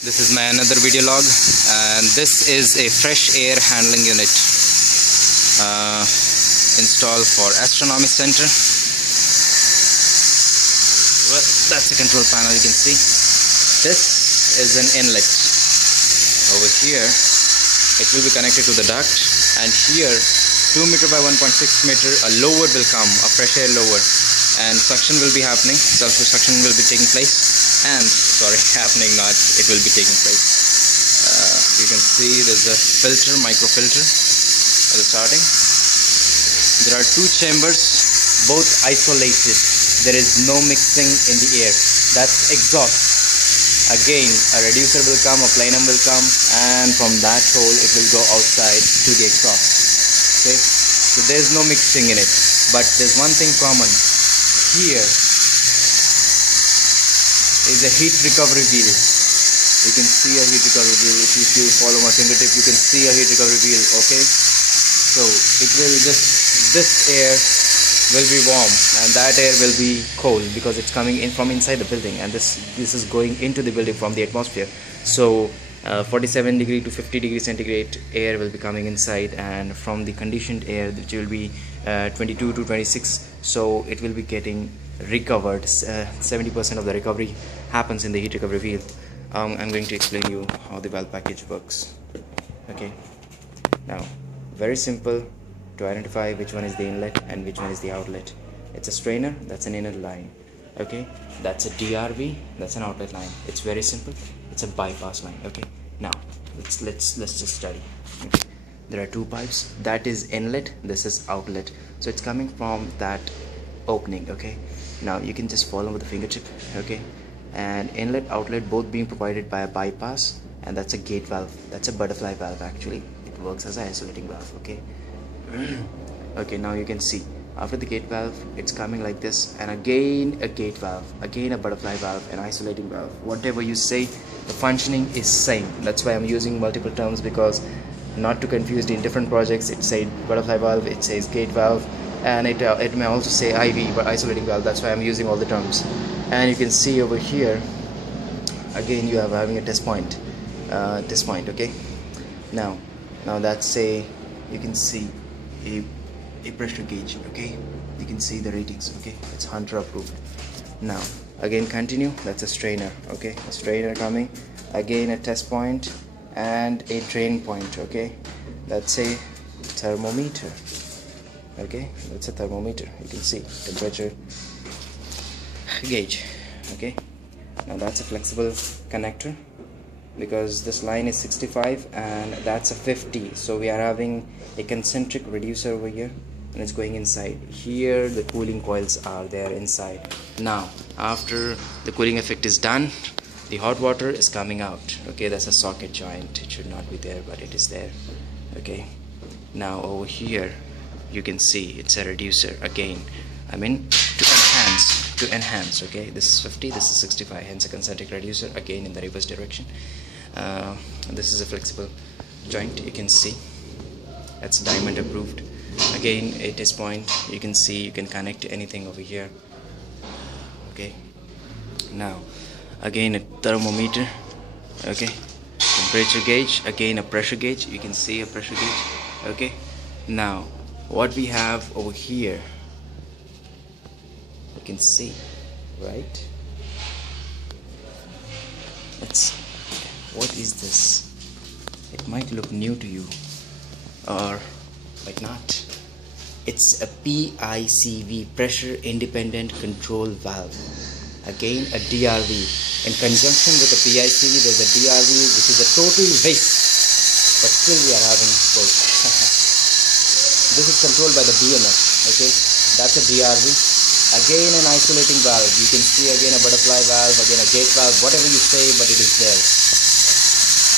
This is my another video log, and this is a fresh air handling unit installed for astronomy center. Well, that's the control panel. You can see this is an inlet. Over here it will be connected to the duct, and here 2 meter by 1.6 meter a lower will come, a fresh air lower, and suction will be happening. Self-suction will be taking place. And it will be taking place. You can see there's a filter, micro filter at the starting. There are two chambers, both isolated. There is no mixing in the air. That's exhaust. Again, a reducer will come, a plenum will come, and from that hole it will go outside to the exhaust. Okay, so there's no mixing in it, but there's one thing common here is a heat recovery wheel. You can see a heat recovery wheel. If you follow my fingertip, you can see a heat recovery wheel. Okay, so it will just, this air will be warm and that air will be cold because it's coming in from inside the building, and this is going into the building from the atmosphere. So 47 degree to 50 degree centigrade air will be coming inside, and from the conditioned air which will be 22 to 26, so it will be getting recovered. 70% of the recovery happens in the heat recovery wheel. I'm going to explain you how the valve package works. Okay, now very simple to identify which one is the inlet and which one is the outlet. It's a strainer, that's an inner line. Okay, that's a DRV, that's an outlet line. It's very simple. It's a bypass line. Okay, now let's just study. Okay, there are two pipes. That is inlet, this is outlet. So it's coming from that opening. Okay, now you can just follow with the fingertip. Okay, and inlet outlet both being provided by a bypass, and that's a gate valve. That's a butterfly valve. Actually it works as an isolating valve. Okay. Okay, now you can see after the gate valve it's coming like this, and again a gate valve, again a butterfly valve, an isolating valve. Whatever you say, the functioning is same. That's why I'm using multiple terms, because not to confuse in different projects it says butterfly valve, it says gate valve, and it may also say IV, but isolating valve. That's why I'm using all the terms. And you can see over here again you are having a test point. Okay, now that's a, you can see a pressure gauge. Okay, you can see the ratings. Okay, it's Hunter approved. Now again continue, that's a strainer. Okay, a strainer coming, again a test point and a drain point. Okay, that's a thermometer. Okay, that's a thermometer. You can see temperature gauge. Okay, now that's a flexible connector because this line is 65 and that's a 50, so we are having a concentric reducer over here, and it's going inside. Here the cooling coils are there inside. Now after the cooling effect is done, the hot water is coming out. Okay, that's a socket joint. It should not be there, but it is there. Okay, now over here you can see it's a reducer again. I mean to enhance. Okay, this is 50, this is 65, hence a concentric reducer, again in the reverse direction. This is a flexible joint. You can see that's diamond approved. Again a test point. You can see you can connect to anything over here. Okay, now again a thermometer. Okay, temperature gauge, again a pressure gauge. You can see a pressure gauge. Okay, now what we have over here, you can see, right? What is this? It might look new to you or might not. It's a PICV, pressure independent control valve. Again a DRV. In conjunction with the PICV there's a DRV, which is a total waste, but still we are having both. This is controlled by the BMS. Okay, that's a DRV. Again an isolating valve. You can see again a butterfly valve, again a gate valve, whatever you say, but it is there.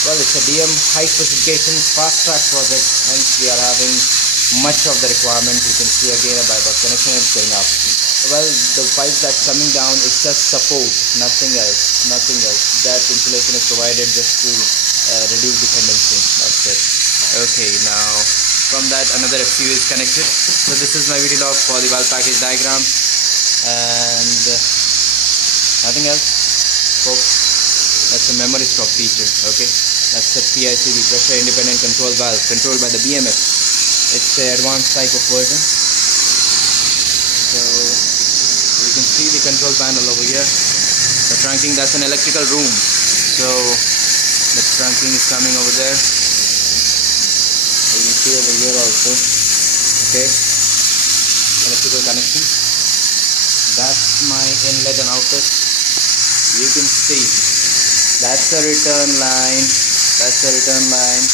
Well, it's a DM high specifications fast track project, hence we are having much of the requirement. You can see again a bypass connection is going up. Well, the pipe that's coming down is just support, nothing else. That insulation is provided just to reduce the tendency. That's it. Okay, now from that another FCU is connected. So this is my video log for the valve package diagram, and nothing else, folks. That's a memory stop feature. Okay, that's a PICV, pressure independent control valve, controlled by the BMF. It's a advanced type of version. So you can see the control panel over here. The trunking, that's an electrical room. So the trunking is coming over there. You can see over here also. Okay, electrical connection. That's my inlet and outlet. You can see that's a return line. That's the return line.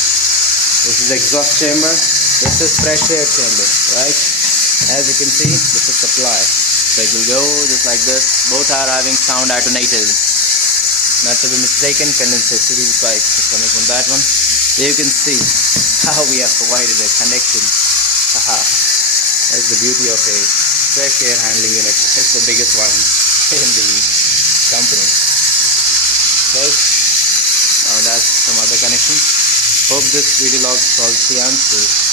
This is exhaust chamber. This is fresh air chamber, right? As you can see, this is supply. So it will go just like this. Both are having sound alternators. Not to be mistaken, condensation pipe is coming from that one. You can see how we have provided a connection. Haha. That's the beauty of a fresh air handling unit. It's the biggest one in the company. Okay. Now that's some other connections. Hope this video log solves the answers.